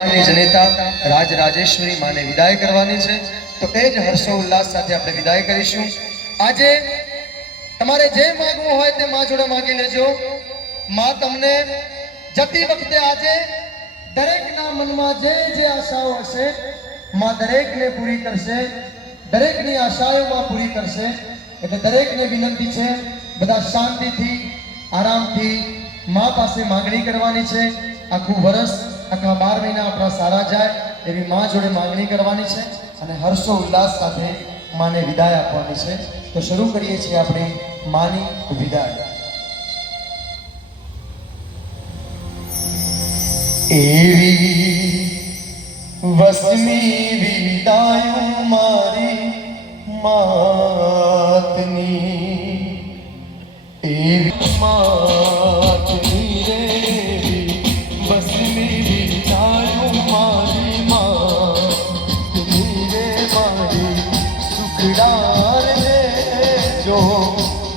જનેતા રાજ રાજેશ્વરી માને વિદાય કરવાની છે. તો એ જ હર્ષો ઉલ્લાસ સાથે આપણે વિદાય કરીશું. આજે તમારે જે માંગવું હોય તે માં જોડે માંગી લેજો. માં તમને જતી વખતે આજે દરેકના મનમાં જે જે આશાઓ હશે, માં દરેકને પૂરી કરશે. દરેકની આશાઓમાં પૂરી કરશે. એટલે દરેકને વિનંતી છે, બધા શાંતિથી, આરામથી મા પાસે માંગણી કરવાની છે. આખું વર્ષ આખા બાર મહિના આપણા સારા જાય એવી મા જોડે માંગણી કરવાની છે અને હર્ષો ઉલ્લાસ સાથે માને વિદાય આપવાની છે. તો શરૂ કરીએ છીએ આપણે માની વિદાય. એવી વસમી વિદાયો લેજો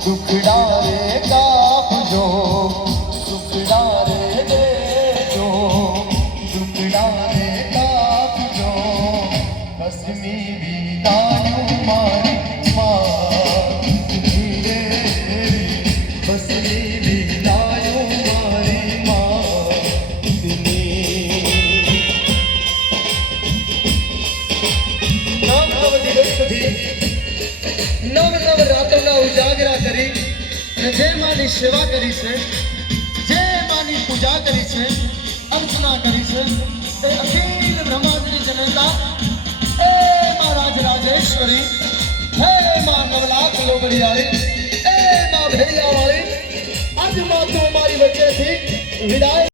દુખડા રે કાપજો. દુખડા રે દેજો દુખડા રે કાપજો કસમી વિદાયું મારી માતની રે નવ નવ રાતોના ઉજાગરા કરી અને જે માની સેવા કરી છે, જે માની પૂજા કરી છે, અર્ચના કરી છે, તે અખિલ બ્રહ્માંડની જનતા એ મહારાજ રાજેશ્વરી, હે માં નવલાખ લોબડિયાળી એ માં ભેડિયાવાળી આજમાં તું મારી વચ્ચેથી વિદાય